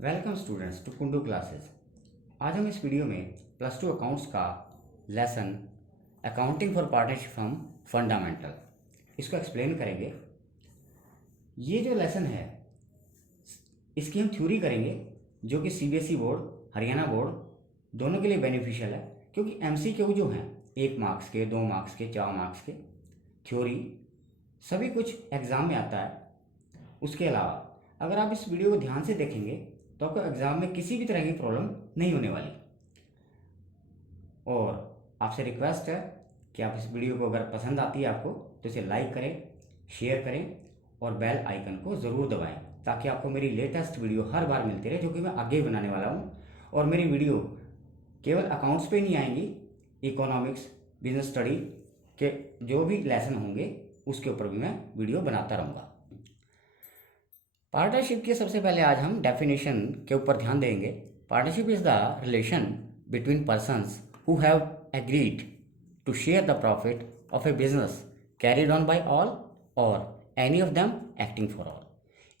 Welcome students to Kundu classes. आज हम इस वीडियो में प्लस टू अकाउंट्स का lesson accounting for partnership firm fundamental इसको एक्सप्लेन करेंगे। ये जो लेसन है इसकी हम थ्योरी करेंगे जो कि सीबीएसई बोर्ड, हरियाणा बोर्ड दोनों के लिए बेनिफिशियल है, क्योंकि एमसीक्यू जो हैं 1 मार्क्स के, 2 मार्क्स के, 4 मार्क्स के थ्योरी सभी कुछ एग्ज़ाम में आता है। उसके अलावा अगर आप इस वीडियो को ध्यान से देखेंगे तो आपको एग्ज़ाम में किसी भी तरह की प्रॉब्लम नहीं होने वाली। और आपसे रिक्वेस्ट है कि आप इस वीडियो को अगर पसंद आती है आपको तो इसे लाइक करें, शेयर करें और बेल आइकन को ज़रूर दबाएं, ताकि आपको मेरी लेटेस्ट वीडियो हर बार मिलती रहे, जो कि मैं आगे बनाने वाला हूँ। और मेरी वीडियो केवल अकाउंट्स पे नहीं आएंगी, इकोनॉमिक्स, बिजनेस स्टडी के जो भी लेसन होंगे उसके ऊपर भी मैं वीडियो बनाता रहूँगा। पार्टनरशिप के सबसे पहले आज हम डेफिनेशन के ऊपर ध्यान देंगे। Partnership is the relation between persons who have agreed to share the profit of a business carried on by all or any of them acting for all.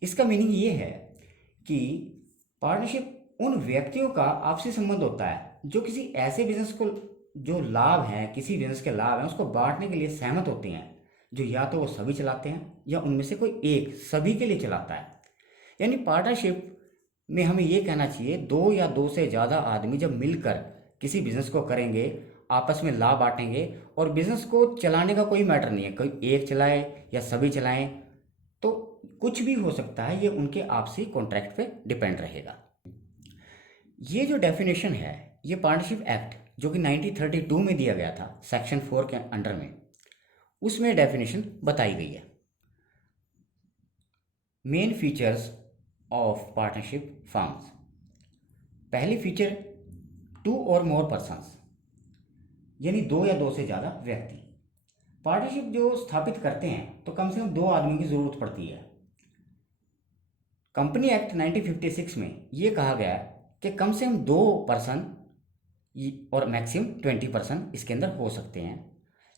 इसका मीनिंग ये है कि पार्टनरशिप उन व्यक्तियों का आपसी संबंध होता है जो किसी ऐसे बिजनेस को, जो लाभ है, किसी बिजनेस के लाभ हैं उसको बांटने के लिए सहमत होते हैं, जो या तो वो सभी चलाते हैं या उनमें से कोई एक सभी के लिए चलाता है। यानी पार्टनरशिप में हमें ये कहना चाहिए 2 या 2 से ज़्यादा आदमी जब मिलकर किसी बिजनेस को करेंगे, आपस में लाभ बांटेंगे, और बिजनेस को चलाने का कोई मैटर नहीं है, कोई एक चलाए या सभी चलाएं, तो कुछ भी हो सकता है, ये उनके आपसी कॉन्ट्रैक्ट पे डिपेंड रहेगा। ये जो डेफिनेशन है ये पार्टनरशिप एक्ट जो कि 1932 में दिया गया था सेक्शन 4 के अंडर में, उसमें डेफिनेशन बताई गई है। Main features of partnership firms. पहली फीचर 2 और मोर पर्सन्स, यानी 2 या 2 से ज़्यादा व्यक्ति। पार्टनरशिप जो स्थापित करते हैं तो कम से कम 2 आदमियों की ज़रूरत पड़ती है। कंपनी एक्ट 1956 में ये कहा गया है कि कम से कम 2 पर्सन और मैक्सिमम 20 पर्सन इसके अंदर हो सकते हैं।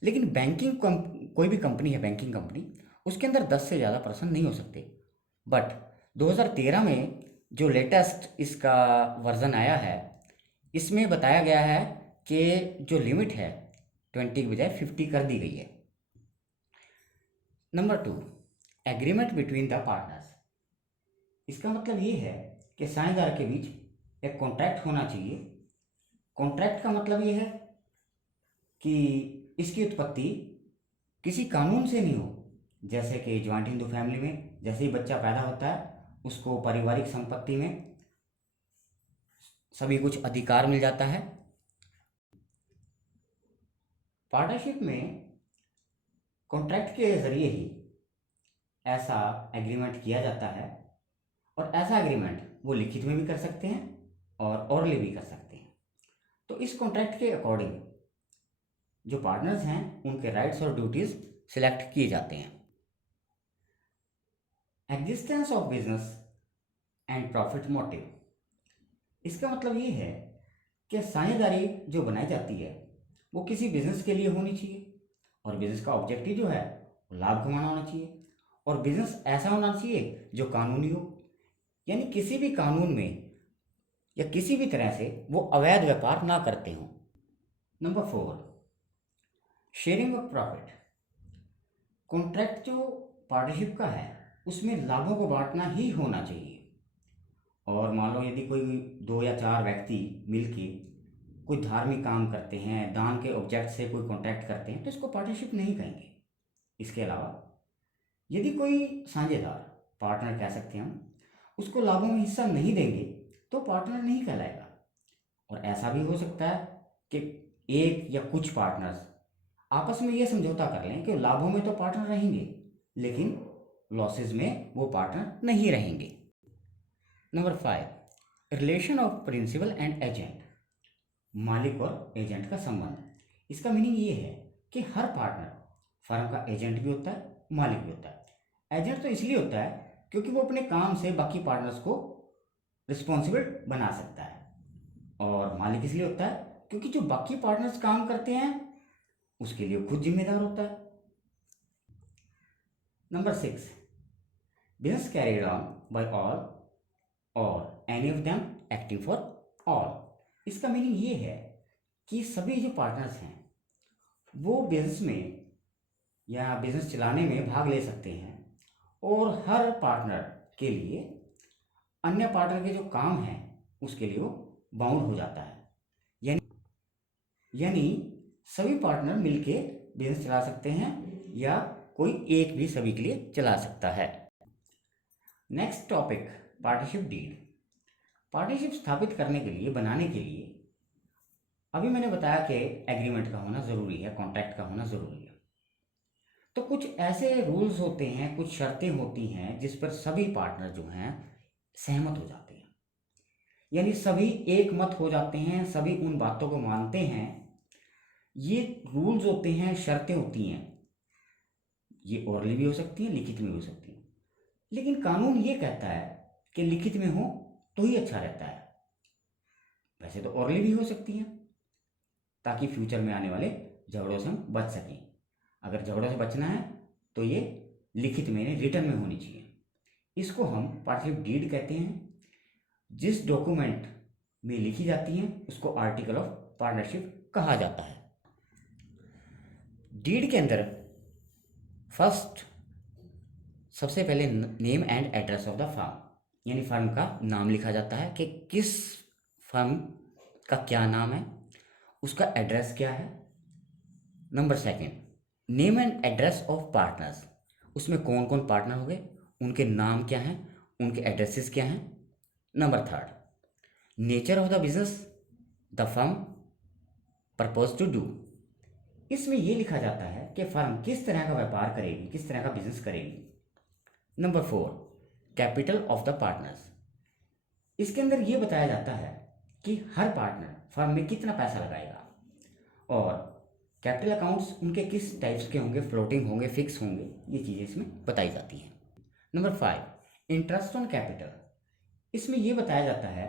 लेकिन कोई भी कंपनी है, बैंकिंग कंपनी, उसके अंदर 10 से ज़्यादा पर्सन नहीं हो सकते। बट 2013 में जो लेटेस्ट इसका वर्जन आया है, इसमें बताया गया है कि जो लिमिट है 20 की बजाय 50 कर दी गई है। Number 2, agreement between the partners. इसका मतलब ये है कि साझेदार के बीच एक कॉन्ट्रैक्ट होना चाहिए। कॉन्ट्रैक्ट का मतलब ये है कि इसकी उत्पत्ति किसी कानून से नहीं हो, जैसे कि ज्वाइंट हिंदू फैमिली में जैसे ही बच्चा पैदा होता है उसको पारिवारिक संपत्ति में सभी कुछ अधिकार मिल जाता है। पार्टनरशिप में कॉन्ट्रैक्ट के जरिए ही ऐसा एग्रीमेंट किया जाता है, और ऐसा एग्रीमेंट वो लिखित में भी कर सकते हैं और ओरली भी कर सकते हैं। तो इस कॉन्ट्रैक्ट के अकॉर्डिंग जो पार्टनर्स हैं उनके राइट्स और ड्यूटीज सिलेक्ट किए जाते हैं। Existence of business and profit motive. इसका मतलब ये है कि साझेदारी जो बनाई जाती है वो किसी बिजनेस के लिए होनी चाहिए, और बिजनेस का ऑब्जेक्टिव जो है वो लाभ कमाना होना चाहिए, और बिजनेस ऐसा होना चाहिए जो कानूनी हो, यानी किसी भी कानून में या किसी भी तरह से वो अवैध व्यापार ना करते हों। Number 4, sharing of profit. Contract जो पार्टनरशिप का है उसमें लाभों को बांटना ही होना चाहिए। और मान लो यदि कोई 2 या 4 व्यक्ति मिलके कोई धार्मिक काम करते हैं, दान के ऑब्जेक्ट से कोई कॉन्ट्रैक्ट करते हैं, तो इसको पार्टनरशिप नहीं कहेंगे। इसके अलावा यदि कोई साझेदार, पार्टनर कह सकते हैं हम, उसको लाभों में हिस्सा नहीं देंगे तो पार्टनर नहीं कहलाएगा। और ऐसा भी हो सकता है कि एक या कुछ पार्टनर्स आपस में ये समझौता कर लें कि लाभों में तो पार्टनर रहेंगे लेकिन लॉसेस में वो पार्टनर नहीं रहेंगे। Number 5, relation of principal and agent. मालिक और एजेंट का संबंध। इसका मीनिंग ये है कि हर पार्टनर फर्म का एजेंट भी होता है, मालिक भी होता है। एजेंट तो इसलिए होता है क्योंकि वो अपने काम से बाकी पार्टनर्स को रिस्पॉन्सिबल बना सकता है, और मालिक इसलिए होता है क्योंकि जो बाकी पार्टनर्स काम करते हैं उसके लिए खुद जिम्मेदार होता है। Number 6, business carried on by all or any of them acting for all. इसका मीनिंग ये है कि सभी जो पार्टनर्स हैं वो बिजनेस में या बिजनेस चलाने में भाग ले सकते हैं, और हर पार्टनर के लिए अन्य पार्टनर के जो काम हैं उसके लिए वो बाउंड हो जाता है। यानी सभी पार्टनर मिलके बिजनेस चला सकते हैं या कोई एक भी सभी के लिए चला सकता है। Next topic, partnership deed. Partnership स्थापित करने के लिए, बनाने के लिए अभी मैंने बताया कि एग्रीमेंट का होना ज़रूरी है, कॉन्ट्रैक्ट का होना ज़रूरी है। तो कुछ ऐसे रूल्स होते हैं, कुछ शर्तें होती हैं जिस पर सभी पार्टनर जो हैं सहमत हो जाते हैं, यानी सभी एक मत हो जाते हैं, सभी उन बातों को मानते हैं। ये रूल्स होते हैं, शर्तें होती हैं, ये ओरली भी हो सकती हैं, लिखित में भी हो सकती हैं। लेकिन कानून ये कहता है कि लिखित में हो तो ही अच्छा रहता है। वैसे तो ओरली भी हो सकती हैं ताकि फ्यूचर में आने वाले झगड़ों से हम बच सकें। अगर झगड़ों से बचना है तो ये लिखित में, रिटर्न में होनी चाहिए। इसको हम पार्टनरशिप डीड कहते हैं। जिस डॉक्यूमेंट में लिखी जाती हैं उसको आर्टिकल ऑफ पार्टनरशिप कहा जाता है। डीड के अंदर फर्स्ट सबसे पहले name and address of the firm, यानी फर्म का नाम लिखा जाता है कि किस फर्म का क्या नाम है, उसका एड्रेस क्या है। Number second, name and address of partners, उसमें कौन कौन पार्टनर हो गए, उनके नाम क्या हैं, उनके एड्रेसेस क्या हैं। Number third, nature of the business the firm purpose to do, इसमें यह लिखा जाता है कि फर्म किस तरह का व्यापार करेगी, किस तरह का बिजनेस करेगी। Number four, capital of the partners, इसके अंदर यह बताया जाता है कि हर पार्टनर फर्म में कितना पैसा लगाएगा, और कैपिटल अकाउंट्स उनके किस टाइप्स के होंगे, फ्लोटिंग होंगे, फिक्स होंगे, ये चीज़ें इसमें बताई जाती हैं। Number five, interest on capital, इसमें यह बताया जाता है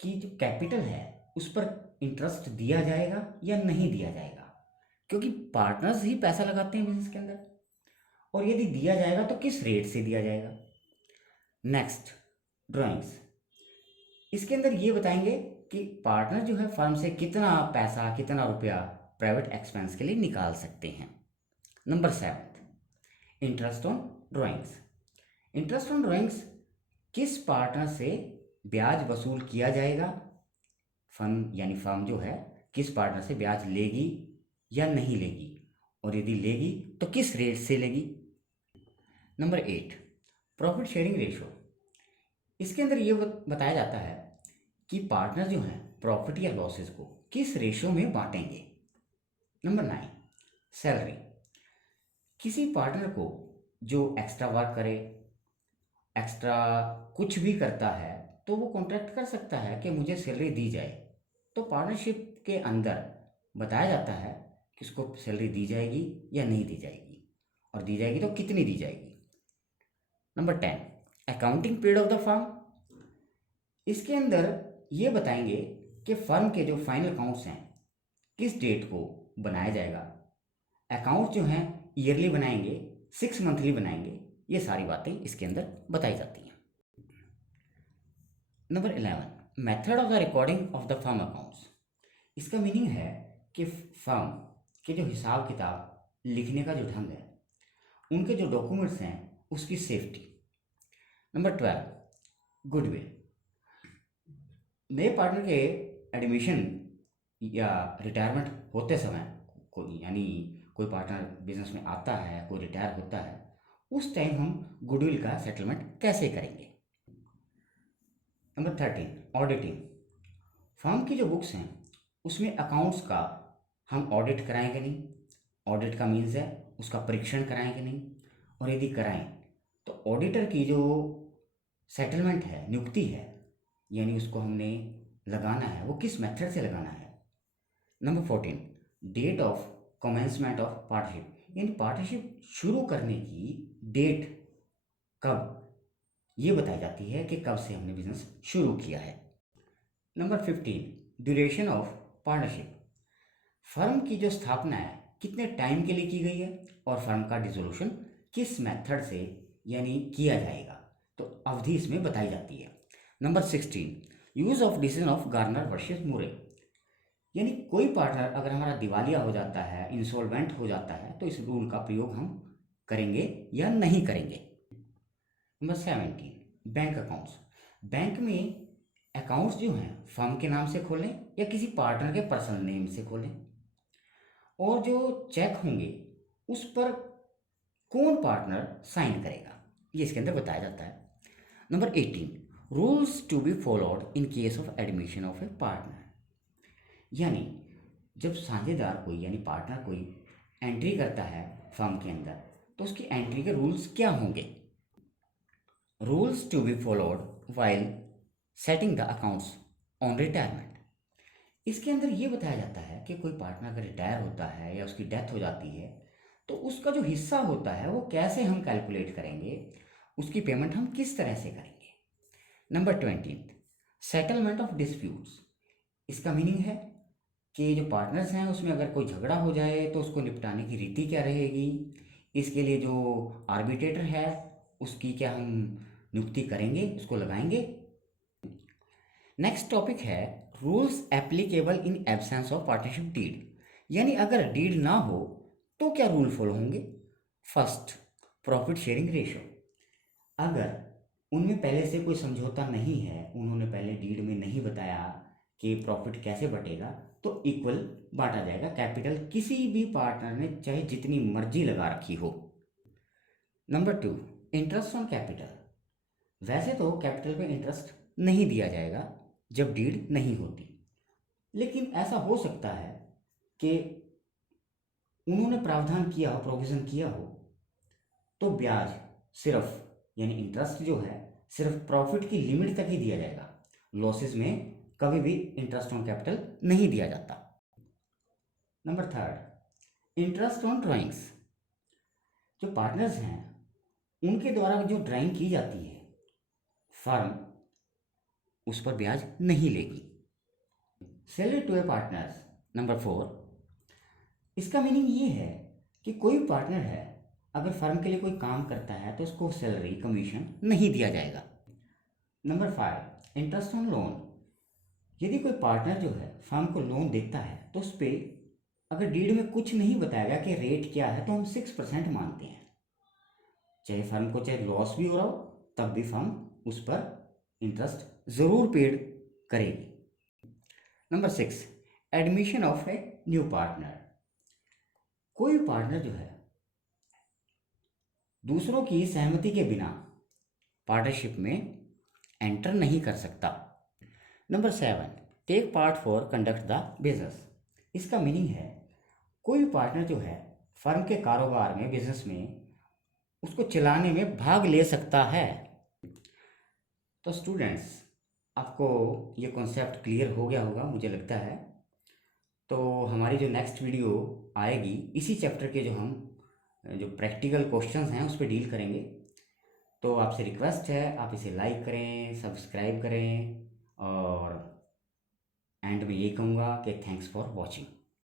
कि जो कैपिटल है उस पर इंटरेस्ट दिया जाएगा या नहीं दिया जाएगा, क्योंकि पार्टनर्स ही पैसा लगाते हैं बिजनेस के अंदर, और यदि दिया जाएगा तो किस रेट से दिया जाएगा। नेक्स्ट, ड्राइंग्स, इसके अंदर ये बताएंगे कि पार्टनर जो है फर्म से कितना पैसा, कितना रुपया प्राइवेट एक्सपेंस के लिए निकाल सकते हैं। Number seven, interest on drawings, interest on drawings किस पार्टनर से ब्याज वसूल किया जाएगा, फर्म यानी फर्म जो है किस पार्टनर से ब्याज लेगी या नहीं लेगी, और यदि लेगी तो किस रेट से लेगी। Number eight, profit sharing ratio, इसके अंदर ये बताया जाता है कि पार्टनर जो हैं प्रॉफिट या लॉसेस को किस रेशो में बांटेंगे। नंबर नाइन, सैलरी, किसी पार्टनर को जो एक्स्ट्रा वर्क करे, एक्स्ट्रा कुछ भी करता है, तो वो कॉन्ट्रैक्ट कर सकता है कि मुझे सैलरी दी जाए। तो पार्टनरशिप के अंदर बताया जाता है कि उसको सैलरी दी जाएगी या नहीं दी जाएगी, और दी जाएगी तो कितनी दी जाएगी। Number ten, accounting period of the firm, इसके अंदर ये बताएंगे कि फर्म के जो फाइनल अकाउंट्स हैं किस डेट को बनाया जाएगा। अकाउंट जो हैं ईयरली बनाएंगे, 6 मंथली बनाएंगे, ये सारी बातें इसके अंदर बताई जाती हैं। Number 11, method of the recording of the firm accounts, इसका मीनिंग है कि फर्म के जो हिसाब किताब लिखने का जो ढंग है, उनके जो डॉक्यूमेंट्स हैं उसकी सेफ्टी। नंबर 12, गुडविल, नए पार्टनर के एडमिशन या रिटायरमेंट होते समय कोई पार्टनर बिजनेस में आता है, कोई रिटायर होता है, उस टाइम हम गुडविल का सेटलमेंट कैसे करेंगे। नंबर 13, ऑडिटिंग, फर्म की जो बुक्स हैं उसमें अकाउंट्स का हम ऑडिट कराएंगे नहीं, ऑडिट का मीन्स है उसका परीक्षण कराएंगे नहीं, और यदि कराएं तो ऑडिटर की जो सेटलमेंट है, नियुक्ति है, यानी उसको हमने लगाना है वो किस मेथड से लगाना है। Number 14, date of commencement of partnership, यानी पार्टनरशिप शुरू करने की डेट कब, ये बताई जाती है कि कब से हमने बिजनेस शुरू किया है। Number 15, duration of partnership, firm की जो स्थापना है कितने टाइम के लिए की गई है, और फर्म का डिसोल्यूशन किस मेथड से यानी किया जाएगा, तो अवधि इसमें बताई जाती है। Number 16, use of decision of Garner versus मुरे। यानी कोई पार्टनर अगर हमारा दिवालिया हो जाता है, इंसॉल्वेंट हो जाता है, तो इस रूल का प्रयोग हम करेंगे या नहीं करेंगे। Number 17, bank accounts. बैंक में अकाउंट्स जो हैं फर्म के नाम से खोलें या किसी पार्टनर के पर्सनल नेम से खोलें, और जो चेक होंगे उस पर कौन पार्टनर साइन करेगा, ये इसके अंदर बताया जाता है। Number 18, rules to be followed in case of admission of a partner. यानी जब साझेदार कोई यानी पार्टनर कोई एंट्री करता है फर्म के अंदर, तो उसकी एंट्री के रूल्स क्या होंगे। Rules to be followed while settling the accounts on retirement. इसके अंदर ये बताया जाता है कि कोई पार्टनर अगर रिटायर होता है या उसकी डेथ हो जाती है, तो उसका जो हिस्सा होता है वो कैसे हम कैलकुलेट करेंगे, उसकी पेमेंट हम किस तरह से करेंगे। Number 20, settlement of disputes. इसका मीनिंग है कि जो पार्टनर्स हैं उसमें अगर कोई झगड़ा हो जाए तो उसको निपटाने की रीति क्या रहेगी, इसके लिए जो आर्बिट्रेटर है उसकी क्या हम नियुक्ति करेंगे, उसको लगाएंगे। नेक्स्ट टॉपिक है rules applicable in absence of partnership deed. यानी अगर डीड ना हो तो क्या रूल फॉलो होंगे। First, profit sharing ratio. अगर उनमें पहले से कोई समझौता नहीं है, उन्होंने पहले डीड में नहीं बताया कि प्रॉफिट कैसे बटेगा, तो इक्वल बांटा जाएगा कैपिटल, किसी भी पार्टनर ने चाहे जितनी मर्जी लगा रखी हो। Number 2, interest on capital. वैसे तो कैपिटल पे इंटरेस्ट नहीं दिया जाएगा जब डीड नहीं होती, लेकिन ऐसा हो सकता है कि उन्होंने प्रावधान किया हो, प्रोविज़न किया हो, तो ब्याज सिर्फ यानी इंटरेस्ट जो है सिर्फ प्रॉफिट की लिमिट तक ही दिया जाएगा। लॉसेस में कभी भी इंटरेस्ट ऑन कैपिटल नहीं दिया जाता। Number 3, interest on drawings. जो पार्टनर्स हैं उनके द्वारा जो ड्राइंग की जाती है, फर्म उस पर ब्याज नहीं लेगी। Salary to a partners. Number 4, इसका मीनिंग ये है कि कोई पार्टनर है अगर फर्म के लिए कोई काम करता है तो उसको सैलरी कमीशन नहीं दिया जाएगा। Number 5, interest on loan. यदि कोई पार्टनर जो है फर्म को लोन देता है तो उस पर अगर डीड में कुछ नहीं बताया गया कि रेट क्या है, तो हम 6% मानते हैं। चाहे फर्म को चाहे लॉस भी हो रहा हो तब भी फर्म उस पर इंटरेस्ट ज़रूर पेड करेगी। Number 6, admission of a new partner. कोई पार्टनर जो है दूसरों की सहमति के बिना पार्टनरशिप में एंटर नहीं कर सकता। Number 7, take part for conduct the business. इसका मीनिंग है कोई पार्टनर जो है फर्म के कारोबार में, बिजनेस में, उसको चलाने में भाग ले सकता है। तो स्टूडेंट्स, आपको ये कॉन्सेप्ट क्लियर हो गया होगा मुझे लगता है। तो हमारी जो नेक्स्ट वीडियो आएगी इसी चैप्टर के जो प्रैक्टिकल क्वेश्चंस हैं उस पर डील करेंगे। तो आपसे रिक्वेस्ट है आप इसे लाइक करें, सब्सक्राइब करें, और एंड में ये कहूँगा कि थैंक्स फॉर वॉचिंग।